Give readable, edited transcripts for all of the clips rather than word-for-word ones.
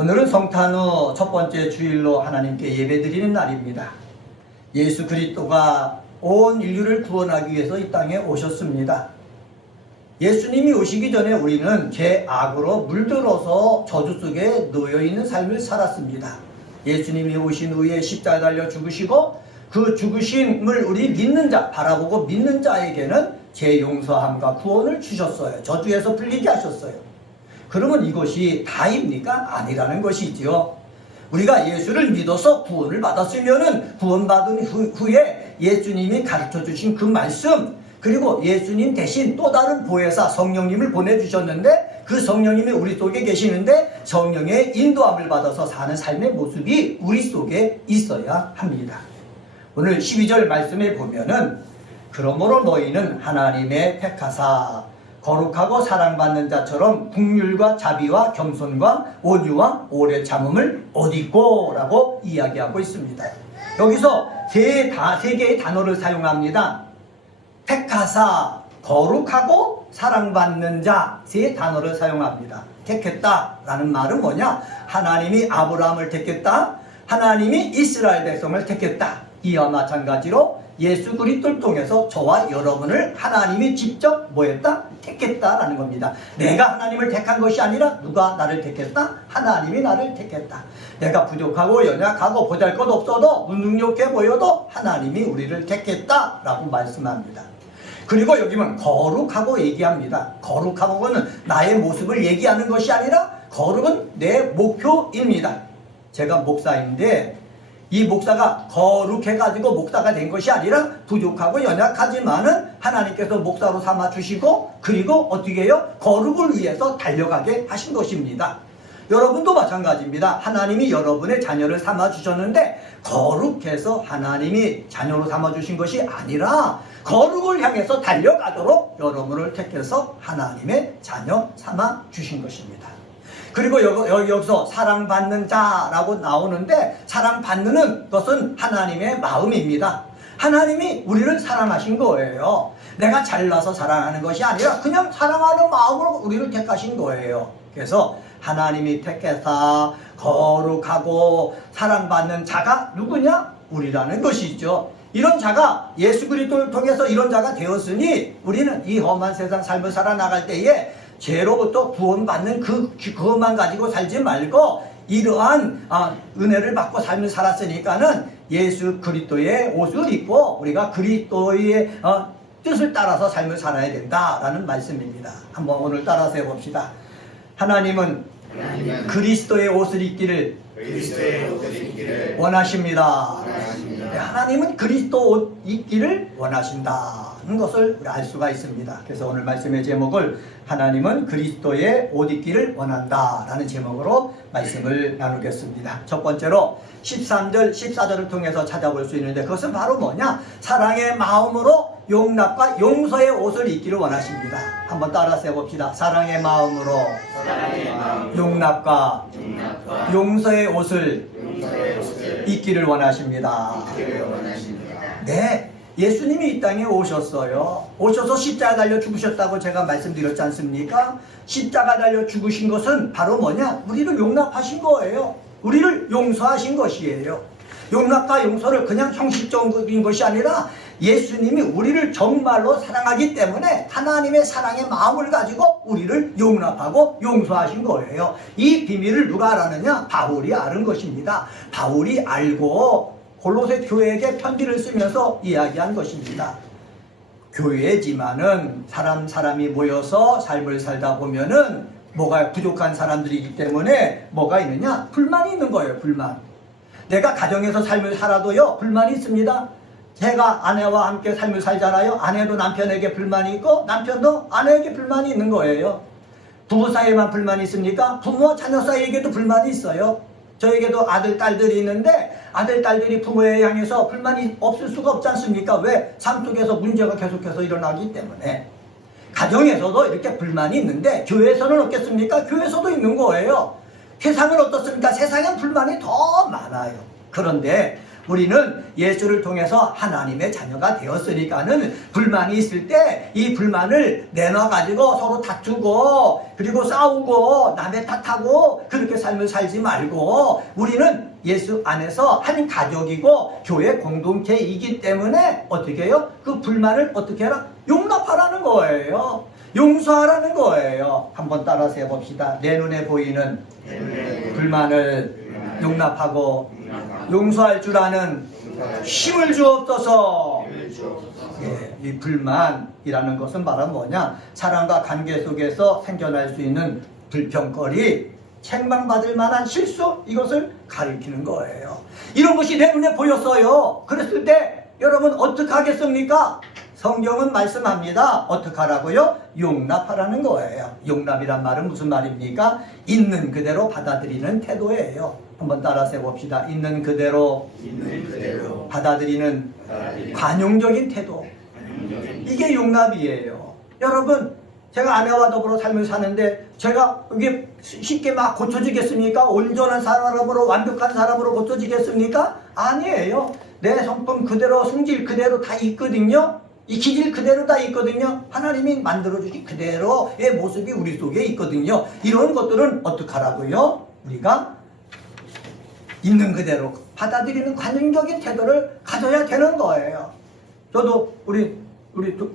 오늘은 성탄 후 첫 번째 주일로 하나님께 예배드리는 날입니다. 예수 그리스도가 온 인류를 구원하기 위해서 이 땅에 오셨습니다. 예수님이 오시기 전에 우리는 죄악으로 물들어서 저주 속에 놓여있는 삶을 살았습니다. 예수님이 오신 후에 십자가에 달려 죽으시고 그 죽으심을 우리 믿는 자, 바라보고 믿는 자에게는 죄 용서함과 구원을 주셨어요. 저주에서 풀리게 하셨어요. 그러면 이것이 다입니까? 아니라는 것이지요. 우리가 예수를 믿어서 구원을 받았으면은 구원받은 후에 예수님이 가르쳐 주신 그 말씀, 그리고 예수님 대신 또 다른 보혜사 성령님을 보내주셨는데 그 성령님이 우리 속에 계시는데 성령의 인도함을 받아서 사는 삶의 모습이 우리 속에 있어야 합니다. 오늘 12절 말씀에 보면은 그러므로 너희는 하나님의 택하사 거룩하고 사랑받는 자처럼 긍휼과 자비와 겸손과 온유와 오래 참음을 얻있고 라고 이야기하고 있습니다. 여기서 세 개의 단어를 사용합니다. 택하사, 거룩하고 사랑받는 자, 세 단어를 사용합니다. 택했다라는 말은 뭐냐? 하나님이 아브라함을 택했다. 하나님이 이스라엘 백성을 택했다. 이와 마찬가지로 예수 그리스도를 통해서 저와 여러분을 하나님이 직접 뭐했다? 택했다라는 겁니다. 내가 하나님을 택한 것이 아니라 누가 나를 택했다? 하나님이 나를 택했다. 내가 부족하고 연약하고 보잘것 없어도 무능력해 보여도 하나님이 우리를 택했다라고 말씀합니다. 그리고 여기는 거룩하고 얘기합니다. 거룩하고는 나의 모습을 얘기하는 것이 아니라 거룩은 내 목표입니다. 제가 목사인데 이 목사가 거룩해가지고 목사가 된 것이 아니라 부족하고 연약하지만은 하나님께서 목사로 삼아주시고 그리고 어떻게 해요? 거룩을 위해서 달려가게 하신 것입니다. 여러분도 마찬가지입니다. 하나님이 여러분의 자녀를 삼아주셨는데 거룩해서 하나님이 자녀로 삼아주신 것이 아니라 거룩을 향해서 달려가도록 여러분을 택해서 하나님의 자녀 삼아주신 것입니다. 그리고 여기서 사랑받는 자라고 나오는데 사랑받는 것은 하나님의 마음입니다. 하나님이 우리를 사랑하신 거예요. 내가 잘나서 사랑하는 것이 아니라 그냥 사랑하는 마음으로 우리를 택하신 거예요. 그래서 하나님이 택해서 거룩하고 사랑받는 자가 누구냐? 우리라는 것이죠. 이런 자가 예수 그리스도를 통해서 이런 자가 되었으니 우리는 이 험한 세상 삶을 살아나갈 때에 죄로부터 구원받는 그것만 가지고 살지 말고 이러한 은혜를 받고 삶을 살았으니까는 예수 그리스도의 옷을 입고 우리가 그리스도의 뜻을 따라서 삶을 살아야 된다라는 말씀입니다. 한번 오늘 따라서 해봅시다. 하나님은 그리스도의 옷을 입기를 원하십니다. 하나님은 그리스도 옷 입기를 원하신다는 것을 우리 알 수가 있습니다. 그래서 오늘 말씀의 제목을 하나님은 그리스도의 옷 입기를 원한다라는 제목으로 말씀을 나누겠습니다. 첫 번째로 13절, 14절을 통해서 찾아볼 수 있는데 그것은 바로 뭐냐? 사랑의 마음으로 용납과 용서의 옷을 입기를 원하십니다. 한번 따라서 해봅시다. 사랑의 마음으로 용납과 용서의 옷을 입기를 원하십니다. 네, 예수님이 이 땅에 오셨어요. 오셔서 십자가 달려 죽으셨다고 제가 말씀드렸지 않습니까? 십자가 달려 죽으신 것은 바로 뭐냐? 우리를 용납하신 거예요. 우리를 용서하신 것이에요. 용납과 용서를 그냥 형식적인 것이 아니라 예수님이 우리를 정말로 사랑하기 때문에 하나님의 사랑의 마음을 가지고 우리를 용납하고 용서하신 거예요. 이 비밀을 누가 알았느냐? 바울이 아는 것입니다. 바울이 알고 골로새 교회에게 편지를 쓰면서 이야기한 것입니다. 교회지만은 사람이 모여서 삶을 살다 보면은 뭐가 부족한 사람들이기 때문에 뭐가 있느냐? 불만이 있는 거예요. 불만. 내가 가정에서 삶을 살아도요 불만이 있습니다. 제가 아내와 함께 삶을 살잖아요. 아내도 남편에게 불만이 있고 남편도 아내에게 불만이 있는 거예요. 부부 사이에만 불만이 있습니까? 부모와 자녀 사이에게도 불만이 있어요. 저에게도 아들, 딸들이 있는데 아들, 딸들이 부모에 향해서 불만이 없을 수가 없지 않습니까? 왜? 삶 속에서 문제가 계속해서 일어나기 때문에. 가정에서도 이렇게 불만이 있는데 교회에서는 없겠습니까? 교회에서도 있는 거예요. 세상은 어떻습니까? 세상엔 불만이 더 많아요. 그런데 우리는 예수를 통해서 하나님의 자녀가 되었으니까는 불만이 있을 때 이 불만을 내놔가지고 서로 다투고 그리고 싸우고 남의 탓하고 그렇게 삶을 살지 말고 우리는 예수 안에서 한 가족이고 교회 공동체이기 때문에 어떻게 해요? 그 불만을 어떻게 해라? 용납하라는 거예요. 용서하라는 거예요. 한번 따라서 해봅시다. 내 눈에 보이는 불만을 용납하고 용서할 줄 아는 힘을 주옵소서. 예, 이 불만이라는 것은 말은 뭐냐? 사람과 관계 속에서 생겨날 수 있는 불평거리, 책망받을 만한 실수, 이것을 가리키는 거예요. 이런 것이 내 눈에 보였어요. 그랬을 때 여러분 어떻게 하겠습니까? 성경은 말씀합니다. 어떻게 하라고요? 용납하라는 거예요. 용납이란 말은 무슨 말입니까? 있는 그대로 받아들이는 태도예요. 한번 따라서 해봅시다. 있는 그대로 받아들이는 관용적인 태도. 이게 용납이에요. 여러분, 제가 아내와 더불어 삶을 사는데 제가 이게 쉽게 막 고쳐지겠습니까? 온전한 사람으로, 완벽한 사람으로 고쳐지겠습니까? 아니에요. 내 성품 그대로, 성질 그대로 다 있거든요. 이 기질 그대로 다 있거든요. 하나님이 만들어주신 그대로의 모습이 우리 속에 있거든요. 이런 것들은 어떻게 하라고요? 우리가 있는 그대로 받아들이는 관용적인 태도를 가져야 되는 거예요. 저도 우리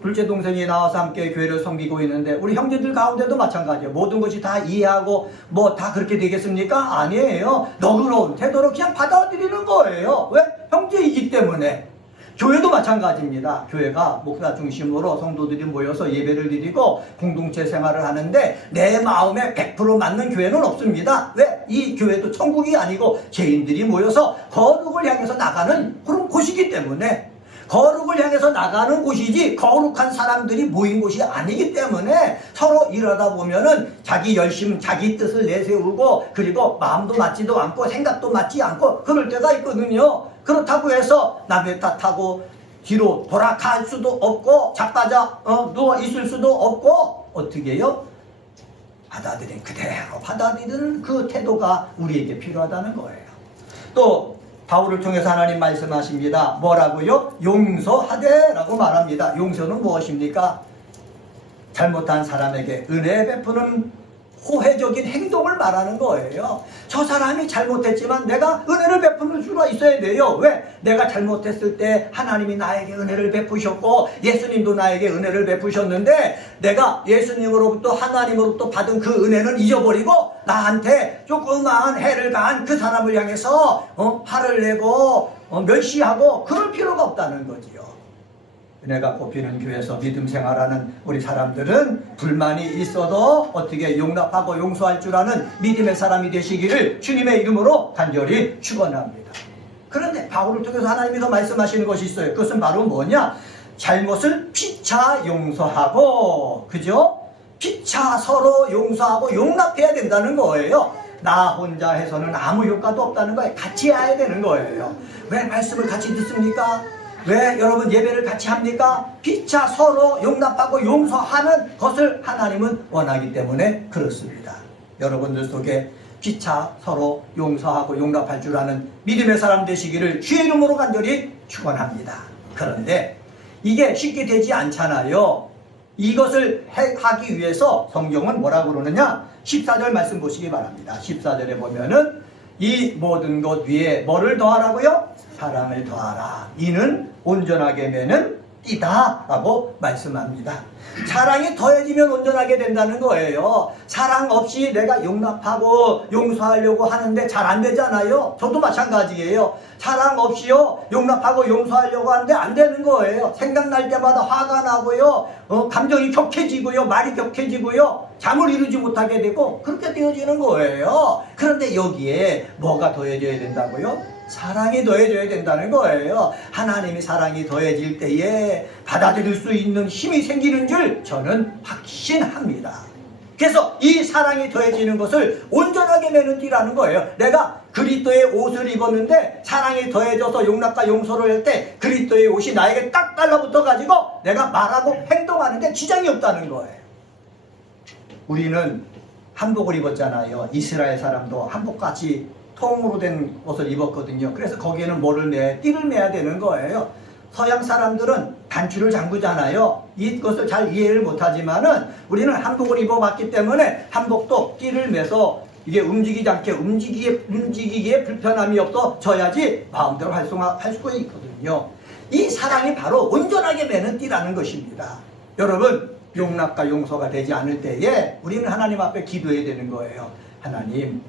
둘째 동생이 나와서 함께 교회를 섬기고 있는데 우리 형제들 가운데도 마찬가지예요. 모든 것이 다 이해하고 뭐 다 그렇게 되겠습니까? 아니에요. 너그러운 태도로 그냥 받아들이는 거예요. 왜? 형제이기 때문에. 교회도 마찬가지입니다. 교회가 목사 중심으로 성도들이 모여서 예배를 드리고 공동체 생활을 하는데 내 마음에 100% 맞는 교회는 없습니다. 왜? 이 교회도 천국이 아니고 죄인들이 모여서 거룩을 향해서 나가는 그런 곳이기 때문에 거룩을 향해서 나가는 곳이지 거룩한 사람들이 모인 곳이 아니기 때문에 서로 일하다 보면은 자기 열심, 자기 뜻을 내세우고 그리고 마음도 맞지도 않고 생각도 맞지 않고 그럴 때가 있거든요. 그렇다고 해서 남의 탓하고 뒤로 돌아갈 수도 없고 자빠져 누워 있을 수도 없고 어떻게 해요? 그대로 받아들이는 그 태도가 우리에게 필요하다는 거예요. 또 바울을 통해서 하나님 말씀하십니다. 뭐라고요? 용서하되 라고 말합니다. 용서는 무엇입니까? 잘못한 사람에게 은혜 베푸는 호혜적인 행동을 말하는 거예요. 저 사람이 잘못했지만 내가 은혜를 베푸는 수가 있어야 돼요. 왜? 내가 잘못했을 때 하나님이 나에게 은혜를 베푸셨고 예수님도 나에게 은혜를 베푸셨는데 내가 예수님으로부터 하나님으로부터 받은 그 은혜는 잊어버리고 나한테 조그마한 해를 가한 그 사람을 향해서 화를 내고 멸시하고 그럴 필요가 없다는 거지요. 은혜가 꼽히는 교회에서 믿음 생활하는 우리 사람들은 불만이 있어도 어떻게 용납하고 용서할 줄 아는 믿음의 사람이 되시기를 주님의 이름으로 간절히 축원합니다. 그런데 바울을 통해서 하나님이 더 말씀하시는 것이 있어요. 그것은 바로 뭐냐? 잘못을 피차 용서하고, 그죠? 피차 서로 용서하고 용납해야 된다는 거예요. 나 혼자 해서는 아무 효과도 없다는 거예요. 같이 해야 되는 거예요. 왜 말씀을 같이 듣습니까? 왜 여러분 예배를 같이 합니까? 피차 서로 용납하고 용서하는 것을 하나님은 원하기 때문에 그렇습니다. 여러분들 속에 피차 서로 용서하고 용납할 줄 아는 믿음의 사람 되시기를 주의 이름으로 간절히 축원합니다. 그런데 이게 쉽게 되지 않잖아요. 이것을 하기 위해서 성경은 뭐라고 그러느냐? 14절 말씀 보시기 바랍니다. 14절에 보면은 이 모든 것 위에 뭐를 더하라고요? 사랑을 더하라. 이는 온전하게 매는 띠다 라고 말씀합니다. 사랑이 더해지면 온전하게 된다는 거예요. 사랑 없이 내가 용납하고 용서하려고 하는데 잘 안 되잖아요. 저도 마찬가지예요. 사랑 없이요 용납하고 용서하려고 하는데 안 되는 거예요. 생각날 때마다 화가 나고요, 감정이 격해지고요, 말이 격해지고요, 잠을 이루지 못하게 되고 그렇게 되어지는 거예요. 그런데 여기에 뭐가 더해져야 된다고요? 사랑이 더해져야 된다는 거예요. 하나님이 사랑이 더해질 때에 받아들일 수 있는 힘이 생기는 줄 저는 확신합니다. 그래서 이 사랑이 더해지는 것을 온전하게 매는 띠라는 거예요. 내가 그리스도의 옷을 입었는데 사랑이 더해져서 용납과 용서를 할 때 그리스도의 옷이 나에게 딱 달라붙어 가지고 내가 말하고 행동하는데 지장이 없다는 거예요. 우리는 한복을 입었잖아요. 이스라엘 사람도 한복같이 통으로 된 옷을 입었거든요. 그래서 거기에는 띠를 매야 되는 거예요. 서양 사람들은 단추를 잠그잖아요. 이것을 잘 이해를 못하지만은 우리는 한복을 입어봤기 때문에 한복도 띠를 매서 이게 움직이지 않게 움직이기에 불편함이 없어져야지 마음대로 활성화할 수가 있거든요. 이 사랑이 바로 온전하게 매는 띠라는 것입니다. 여러분, 용납과 용서가 되지 않을 때에 우리는 하나님 앞에 기도해야 되는 거예요. 하나님,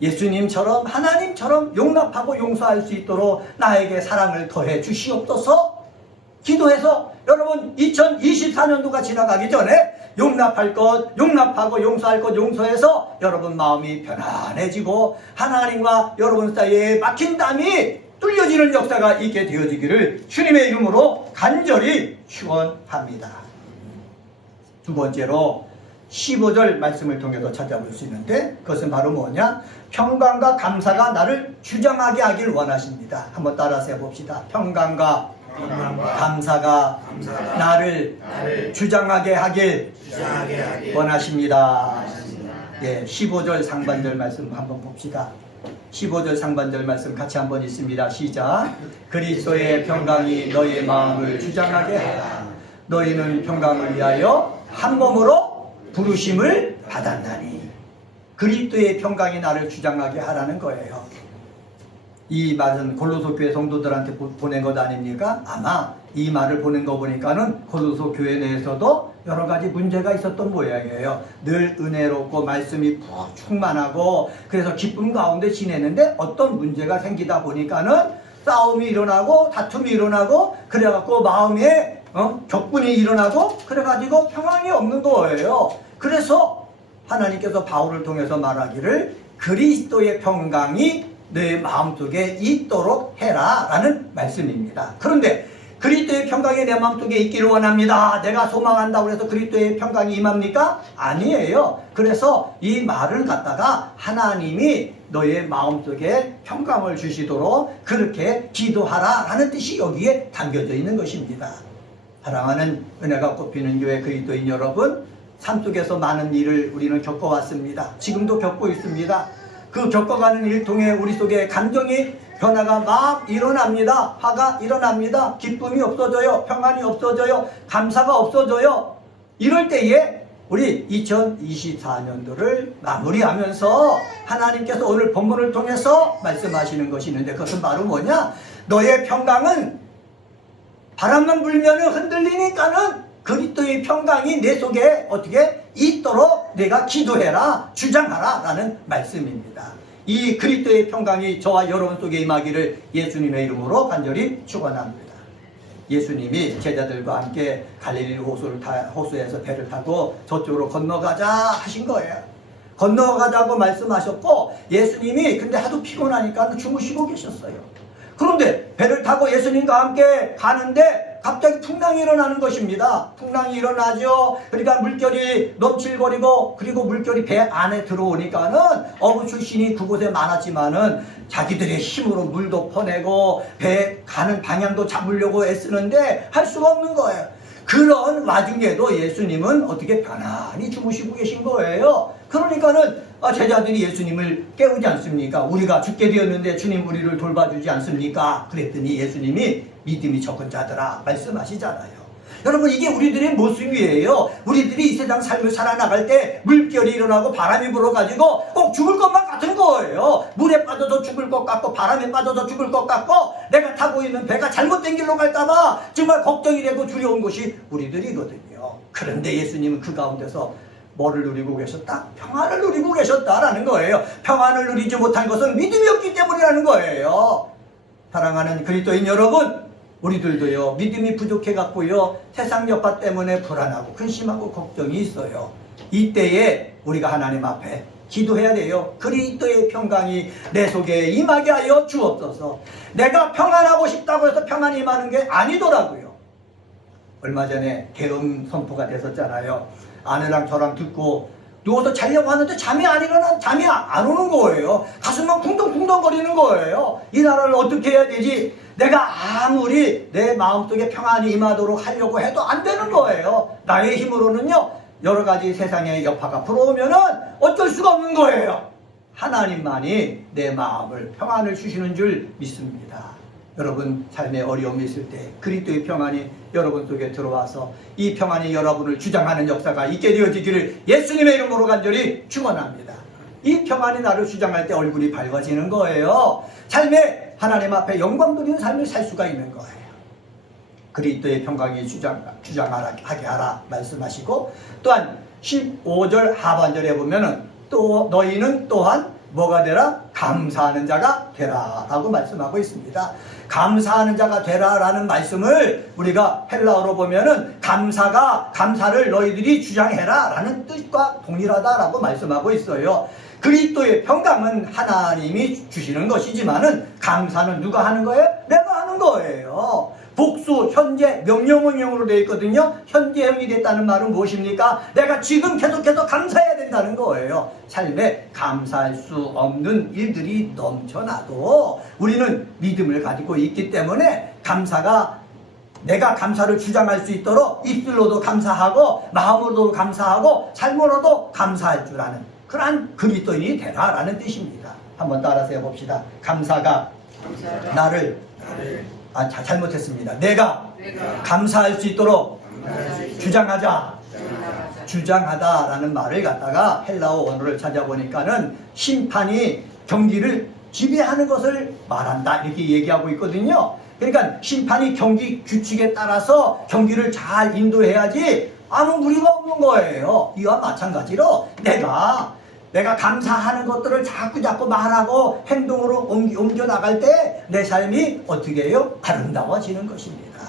예수님처럼 하나님처럼 용납하고 용서할 수 있도록 나에게 사랑을 더해 주시옵소서. 기도해서 여러분 2024년도가 지나가기 전에 용납할 것 용납하고 용서할 것 용서해서 여러분 마음이 편안해지고 하나님과 여러분 사이에 막힌 담이 뚫려지는 역사가 있게 되어지기를 주님의 이름으로 간절히 축원합니다. 두 번째로 15절 말씀을 통해서 찾아볼 수 있는데 그것은 바로 뭐냐? 평강과 감사가 나를 주장하게 하길 원하십니다. 한번 따라서 해봅시다. 평강과 감사가 나를 주장하게 하길 원하십니다. 예, 15절 상반절 말씀 한번 봅시다. 15절 상반절 말씀 같이 한번 읽습니다. 시작. 그리스도의 평강이 너희의 마음을 주장하게 하라. 너희는 평강을 위하여 한 몸으로 부르심을 받았나니. 그리스도의 평강이 나를 주장하게 하라는 거예요. 이 말은 골로새 교회 성도들한테 보낸 것 아닙니까? 아마 이 말을 보낸 거 보니까는 골로새 교회 내에서도 여러 가지 문제가 있었던 모양이에요. 늘 은혜롭고 말씀이 푹 충만하고 그래서 기쁨 가운데 지내는데 어떤 문제가 생기다 보니까는 싸움이 일어나고 다툼이 일어나고 그래갖고 마음에 격분이 일어나고 그래가지고 평안이 없는 거예요. 그래서 하나님께서 바울을 통해서 말하기를 그리스도의 평강이 내 마음속에 있도록 해라 라는 말씀입니다. 그런데 그리스도의 평강이 내 마음속에 있기를 원합니다. 내가 소망한다고 해서 그리스도의 평강이 임합니까? 아니에요. 그래서 이 말을 갖다가 하나님이 너의 마음속에 평강을 주시도록 그렇게 기도하라 라는 뜻이 여기에 담겨져 있는 것입니다. 사랑하는 은혜가 꽃피는 교회 그리스도인 여러분, 삶 속에서 많은 일을 우리는 겪어왔습니다. 지금도 겪고 있습니다. 그 겪어가는 일 통해 우리 속에 감정이 변화가 막 일어납니다. 화가 일어납니다. 기쁨이 없어져요. 평안이 없어져요. 감사가 없어져요. 이럴 때에 우리 2024년도를 마무리하면서 하나님께서 오늘 본문을 통해서 말씀하시는 것이 있는데 그것은 바로 뭐냐? 너의 평강은 바람만 불면 흔들리니까는 그리스도의 평강이 내 속에 어떻게 있도록 내가 기도해라, 주장하라 라는 말씀입니다. 이 그리스도의 평강이 저와 여러분 속에 임하기를 예수님의 이름으로 간절히 축원합니다. 예수님이 제자들과 함께 갈릴리 호수에서 배를 타고 저쪽으로 건너가자 하신 거예요. 건너가자고 말씀하셨고 예수님이 근데 하도 피곤하니까 주무시고 계셨어요. 그런데 배를 타고 예수님과 함께 가는데 갑자기 풍랑이 일어나는 것입니다. 풍랑이 일어나죠. 그러니까 물결이 넘칠거리고 그리고 물결이 배 안에 들어오니까는 어부 출신이 그곳에 많았지만은 자기들의 힘으로 물도 퍼내고 배 가는 방향도 잡으려고 애쓰는데 할 수가 없는 거예요. 그런 와중에도 예수님은 어떻게 편안히 주무시고 계신 거예요. 그러니까는 제자들이 예수님을 깨우지 않습니까? 우리가 죽게 되었는데 주님 우리를 돌봐주지 않습니까? 그랬더니 예수님이 믿음이 적은 자들아 말씀하시잖아요. 여러분 이게 우리들의 모습이에요. 우리들이 이 세상 삶을 살아나갈 때 물결이 일어나고 바람이 불어가지고 꼭 죽을 것만 같은 거예요. 물에 빠져서 죽을 것 같고 바람에 빠져서 죽을 것 같고 내가 타고 있는 배가 잘못된 길로 갈까봐 정말 걱정이 되고 두려운 것이 우리들이거든요. 그런데 예수님은 그 가운데서 뭐를 누리고 계셨다? 평안을 누리고 계셨다라는 거예요. 평안을 누리지 못한 것은 믿음이 없기 때문이라는 거예요. 사랑하는 그리스도인 여러분, 우리들도요 믿음이 부족해갖고요 세상 여파 때문에 불안하고 근심하고 걱정이 있어요. 이때에 우리가 하나님 앞에 기도해야 돼요. 그리스도의 평강이 내 속에 임하게 하여 주옵소서. 내가 평안하고 싶다고 해서 평안이 임하는 게 아니더라고요. 얼마 전에 계엄 선포가 됐었잖아요. 아내랑 저랑 듣고 누워서 자려고 하는데 잠이 안 오는 거예요. 가슴만 쿵덩쿵덩거리는 거예요. 이 나라를 어떻게 해야 되지? 내가 아무리 내 마음속에 평안이 임하도록 하려고 해도 안 되는 거예요. 나의 힘으로는요 여러 가지 세상의 여파가 불어오면은 어쩔 수가 없는 거예요. 하나님만이 내 마음을 평안을 주시는 줄 믿습니다. 여러분 삶에 어려움이 있을 때 그리스도의 평안이 여러분 속에 들어와서 이 평안이 여러분을 주장하는 역사가 있게 되어지기를 예수님의 이름으로 간절히 축원합니다. 이 평안이 나를 주장할 때 얼굴이 밝아지는 거예요. 삶에 하나님 앞에 영광 돌리는 삶을 살 수가 있는 거예요. 그리스도의 평강이 주장하게 하라 말씀하시고, 또한 15절 하반절에 보면은 또 너희는 또한 뭐가 되라? 감사하는 자가 되라 라고 말씀하고 있습니다. 감사하는 자가 되라 라는 말씀을 우리가 헬라어로 보면은 감사를 너희들이 주장해라 라는 뜻과 동일하다라고 말씀하고 있어요. 그리스도의 평강은 하나님이 주시는 것이지만은 감사는 누가 하는 거예요? 내가 하는 거예요. 복수, 현재, 명령형으로 되어 있거든요. 현재형이 됐다는 말은 무엇입니까? 내가 지금 계속해서 감사해야 된다는 거예요. 삶에 감사할 수 없는 일들이 넘쳐나도 우리는 믿음을 가지고 있기 때문에 내가 감사를 주장할 수 있도록 입술로도 감사하고 마음으로도 감사하고 삶으로도 감사할 줄 아는 그러한 그리스도인이 되라라는 뜻입니다. 한번 따라서 해봅시다. 감사가 나를 잘못했습니다. 내가 감사할 수 있도록 주장하다라는 말을 갖다가 헬라어 원어를 찾아보니까는 심판이 경기를 지배하는 것을 말한다 이렇게 얘기하고 있거든요. 그러니까 심판이 경기 규칙에 따라서 경기를 잘 인도해야지 아무 무리가 없는 거예요. 이와 마찬가지로 내가 감사하는 것들을 자꾸 말하고 행동으로 옮겨 나갈 때 내 삶이 어떻게 해요? 아름다워지는 것입니다.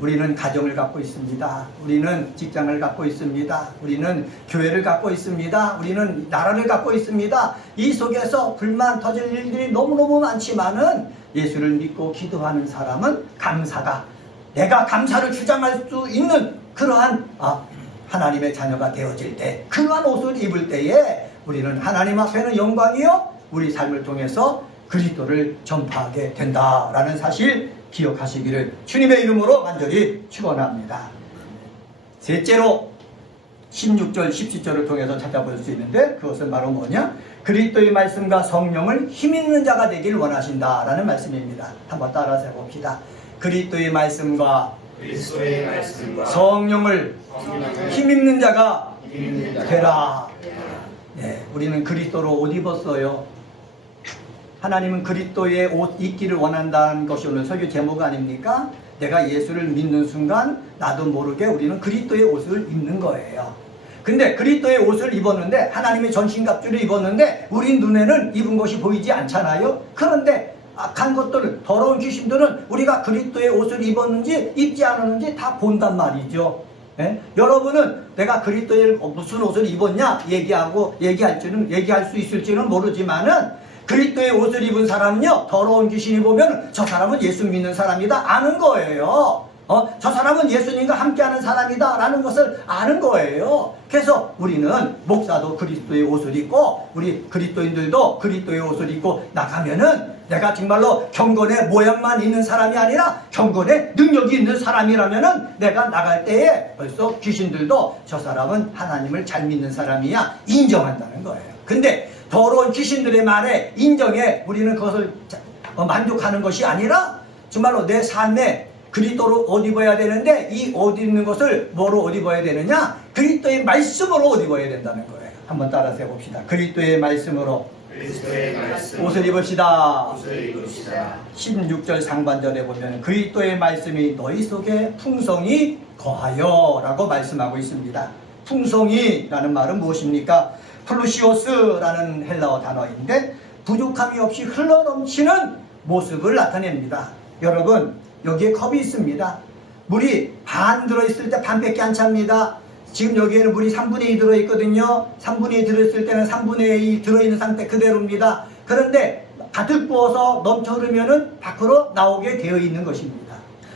우리는 가정을 갖고 있습니다. 우리는 직장을 갖고 있습니다. 우리는 교회를 갖고 있습니다. 우리는 나라를 갖고 있습니다. 이 속에서 불만 터질 일들이 너무너무 많지만은 예수를 믿고 기도하는 사람은 내가 감사를 주장할 수 있는 그러한 하나님의 자녀가 되어질 때, 그러한 옷을 입을 때에 우리는 하나님 앞에는 영광이요 우리 삶을 통해서 그리스도를 전파하게 된다라는 사실 기억하시기를 주님의 이름으로 간절히 축원합니다. 셋째로 16절 17절을 통해서 찾아볼 수 있는데, 그것은 바로 뭐냐? 그리스도의 말씀과 성령을 힘있는 자가 되길 원하신다라는 말씀입니다. 한번 따라서 해봅시다. 그리스도의 말씀과 성령을 힘있는 자가 되라. 네, 우리는 그리스도로 옷 입었어요. 하나님은 그리스도의 옷 입기를 원한다는 것이 오늘 설교 제목 아닙니까? 내가 예수를 믿는 순간 나도 모르게 우리는 그리스도의 옷을 입는 거예요. 근데 그리스도의 옷을 입었는데, 하나님의 전신갑주를 입었는데 우리 눈에는 입은 것이 보이지 않잖아요. 그런데 악한 것들, 더러운 귀신들은 우리가 그리스도의 옷을 입었는지 입지 않았는지 다 본단 말이죠. 예? 여러분은 내가 그리스도의 무슨 옷을 입었냐 얘기할 수 있을지는 모르지만은 그리스도의 옷을 입은 사람은요, 더러운 귀신이 보면 저 사람은 예수 믿는 사람이다 아는 거예요. 저 사람은 예수님과 함께하는 사람이다 라는 것을 아는 거예요. 그래서 우리는 목사도 그리스도의 옷을 입고 우리 그리스도인들도 그리스도의 옷을 입고 나가면은 내가 정말로 경건의 모양만 있는 사람이 아니라 경건의 능력이 있는 사람이라면은 내가 나갈 때에 벌써 귀신들도 저 사람은 하나님을 잘 믿는 사람이야 인정한다는 거예요. 근데 더러운 귀신들의 말에 인정해 우리는 그것을 만족하는 것이 아니라 정말로 내 삶에 그리스도로 옷 입어야 되는데, 이 옷 입는 것을 뭐로 옷 입어야 되느냐? 그리스도의 말씀으로 옷 입어야 된다는 거예요. 한번 따라서 해봅시다. 그리스도의 말씀으로 옷을 입읍시다. 16절 상반절에 보면 그리스도의 말씀이 너희 속에 풍성히 거하여 라고 말씀하고 있습니다. 풍성이라는 말은 무엇입니까? 플루시오스라는 헬라어 단어인데 부족함이 없이 흘러넘치는 모습을 나타냅니다. 여러분, 여기에 컵이 있습니다. 물이 반 들어있을 때 반밖에 안 찹니다. 지금 여기에는 물이 3분의 2 들어있거든요. 3분의 2 들어있을 때는 3분의 2 들어있는 상태 그대로입니다. 그런데 가득 부어서 넘쳐 흐르면은 밖으로 나오게 되어 있는 것입니다.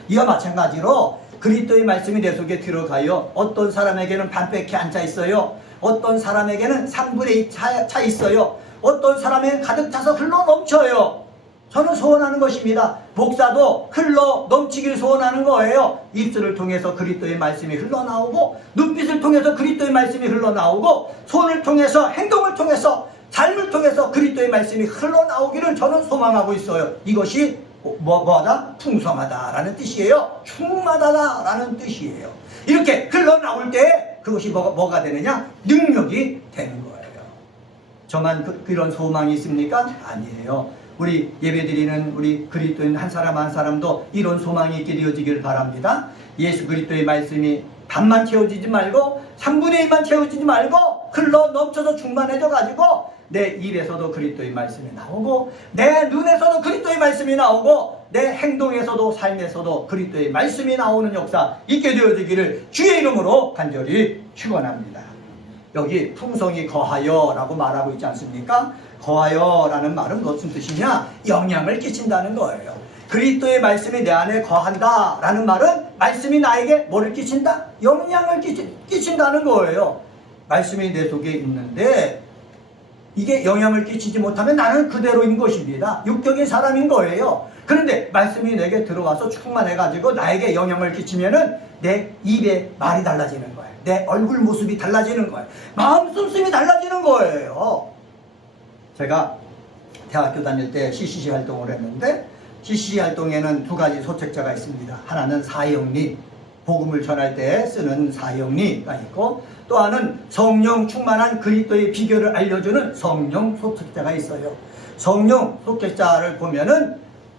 이와 마찬가지로 그리스도의 말씀이 내 속에 들어가요. 어떤 사람에게는 반밖에 안 차 있어요. 어떤 사람에게는 3분의 2 차 있어요. 어떤 사람에게는 가득 차서 흘러 넘쳐요. 저는 소원하는 것입니다. 목사도 흘러 넘치기를 소원하는 거예요. 입술을 통해서 그리스도의 말씀이 흘러나오고, 눈빛을 통해서 그리스도의 말씀이 흘러나오고, 손을 통해서, 행동을 통해서 삶을 통해서 그리스도의 말씀이 흘러나오기를 저는 소망하고 있어요. 이것이 뭐하다? 풍성하다라는 뜻이에요. 충만하다라는 뜻이에요. 이렇게 흘러나올 때 그것이 뭐가 되느냐? 능력이 되는 거예요. 저만 그런 소망이 있습니까? 아니에요. 우리 예배드리는 우리 그리스도인 한 사람 한 사람도 이런 소망이 있게 되어지길 바랍니다. 예수 그리스도의 말씀이 반만 채워지지 말고 3분의 1만 채워지지 말고 흘러 넘쳐서 충만해져 가지고 내 입에서도 그리스도의 말씀이 나오고 내 눈에서도 그리스도의 말씀이 나오고 내 행동에서도 삶에서도 그리스도의 말씀이 나오는 역사 있게 되어지기를 주의 이름으로 간절히 축원합니다. 여기 풍성이 거하여 라고 말하고 있지 않습니까? 거하여 라는 말은 무슨 뜻이냐? 영향을 끼친다는 거예요. 그리스도의 말씀이 내 안에 거한다 라는 말은 말씀이 나에게 뭐를 끼친다? 영향을 끼친다는 거예요. 말씀이 내 속에 있는데 이게 영향을 끼치지 못하면 나는 그대로인 것입니다. 육적인 사람인 거예요. 그런데 말씀이 내게 들어와서 충만해가지고 나에게 영향을 끼치면은 내 입에 말이 달라지는 거예요. 내 얼굴 모습이 달라지는 거예요. 마음 씀씀이 달라지는 거예요. 제가 대학교 다닐 때 CCC 활동을 했는데 CCC 활동에는 두 가지 소책자가 있습니다. 하나는 사형리, 복음을 전할 때 쓰는 사형리가 있고 또 하나는 성령 충만한 그리스도의 비결을 알려주는 성령 소책자가 있어요. 성령 소책자를 보면은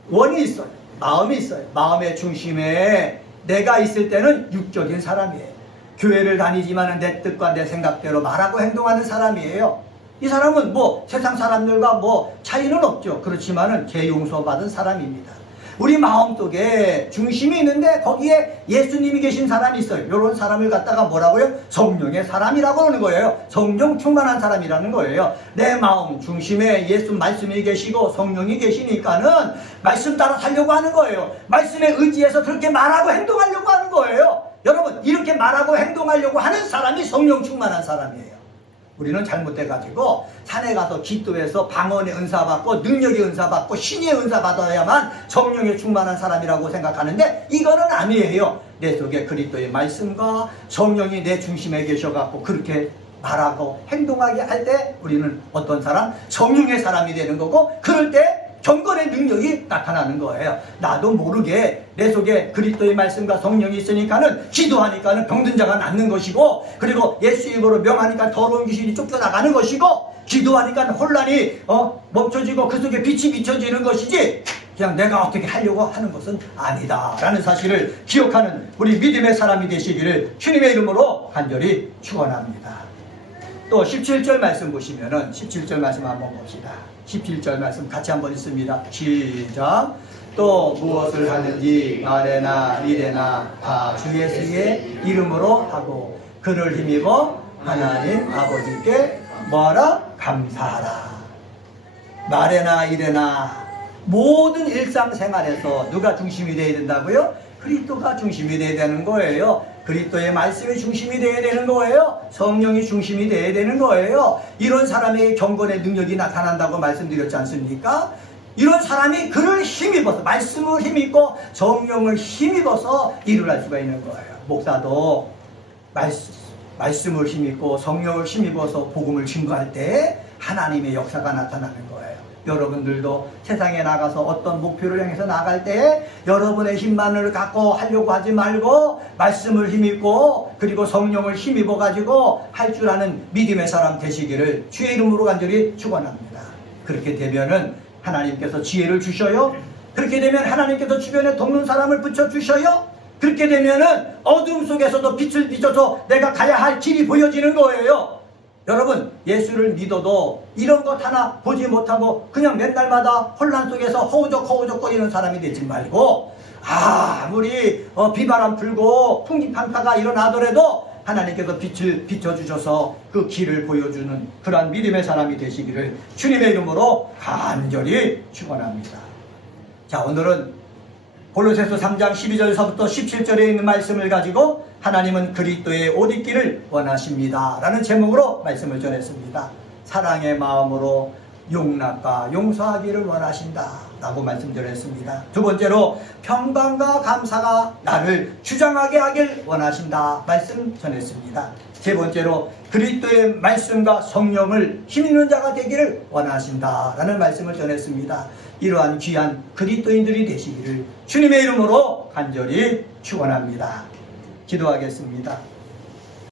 원이 있어요. 마음이 있어요. 마음의 중심에 내가 있을 때는 육적인 사람이에요. 교회를 다니지만 내 뜻과 내 생각대로 말하고 행동하는 사람이에요. 이 사람은 뭐 세상 사람들과 뭐 차이는 없죠. 그렇지만은 죄 용서받은 사람입니다. 우리 마음속에 중심이 있는데 거기에 예수님이 계신 사람이 있어요. 이런 사람을 갖다가 뭐라고요? 성령의 사람이라고 하는 거예요. 성령 충만한 사람이라는 거예요. 내 마음 중심에 예수 말씀이 계시고 성령이 계시니까는 말씀 따라 살려고 하는 거예요. 말씀에 의지해서 그렇게 말하고 행동하려고 하는 거예요. 여러분 이렇게 말하고 행동하려고 하는 사람이 성령 충만한 사람이에요. 우리는 잘못돼가지고 산에 가서 기도해서 방언의 은사 받고 능력의 은사 받고 신의 은사 받아야만 성령에 충만한 사람이라고 생각하는데 이거는 아니에요. 내 속에 그리스도의 말씀과 성령이 내 중심에 계셔갖고 그렇게 말하고 행동하게 할 때 우리는 어떤 사람? 성령의 사람이 되는 거고 그럴 때 경건의 능력이 나타나는 거예요. 나도 모르게 내 속에 그리스도의 말씀과 성령이 있으니까는 기도하니까는 병든 자가 낫는 것이고 그리고 예수 이름으로 명하니까 더러운 귀신이 쫓겨나가는 것이고 기도하니까 혼란이 멈춰지고 그 속에 빛이 비춰지는 것이지 그냥 내가 어떻게 하려고 하는 것은 아니다 라는 사실을 기억하는 우리 믿음의 사람이 되시기를 주님의 이름으로 간절히 축원합니다. 또 17절 말씀 보시면은 17절 말씀 한번 봅시다. 17절 말씀 같이 한번 읽습니다. 시작. 또 무엇을 하든지 말에나 일에나 다 주 예수의 이름으로 하고 그를 힘입어 하나님 아버지께 뭐하라? 감사하라. 말에나 일에나 모든 일상생활에서 누가 중심이 되어야 된다고요? 그리스도가 중심이 되어야 되는 거예요. 그리스도의 말씀이 중심이 되어야 되는 거예요. 성령이 중심이 되어야 되는 거예요. 이런 사람의 경건의 능력이 나타난다고 말씀드렸지 않습니까? 이런 사람이 그를 힘입어서 말씀을 힘입고 성령을 힘입어서 일을 할 수가 있는 거예요. 목사도 말씀을 힘입고 성령을 힘입어서 복음을 증거할 때 하나님의 역사가 나타나는 거예요. 여러분들도 세상에 나가서 어떤 목표를 향해서 나갈 때 여러분의 힘만을 갖고 하려고 하지 말고 말씀을 힘입고 그리고 성령을 힘입어 가지고 할 줄 아는 믿음의 사람 되시기를 주의 이름으로 간절히 축원합니다. 그렇게 되면은 하나님께서 지혜를 주셔요. 그렇게 되면 하나님께서 주변에 돕는 사람을 붙여주셔요. 그렇게 되면은 어둠 속에서도 빛을 비춰서 내가 가야 할 길이 보여지는 거예요. 여러분 예수를 믿어도 이런 것 하나 보지 못하고 그냥 맨날마다 혼란 속에서 허우적거리는 사람이 되지 말고 아무리 비바람 불고 풍기판파가 일어나더라도 하나님께서 빛을 비춰주셔서 그 길을 보여주는 그러한 믿음의 사람이 되시기를 주님의 이름으로 간절히 축원합니다. 자, 오늘은 골로새서 3장 12절서부터 17절에 있는 말씀을 가지고 하나님은 그리스도의 옷 입기를 원하십니다 라는 제목으로 말씀을 전했습니다. 사랑의 마음으로 용납과 용서하기를 원하신다 라고 말씀드렸습니다. 두 번째로 평강과 감사가 나를 주장하게 하길 원하신다 말씀 전했습니다. 세 번째로 그리스도의 말씀과 성령을 힘있는 자가 되기를 원하신다 라는 말씀을 전했습니다. 이러한 귀한 그리스도인들이 되시기를 주님의 이름으로 간절히 축원합니다. 기도하겠습니다.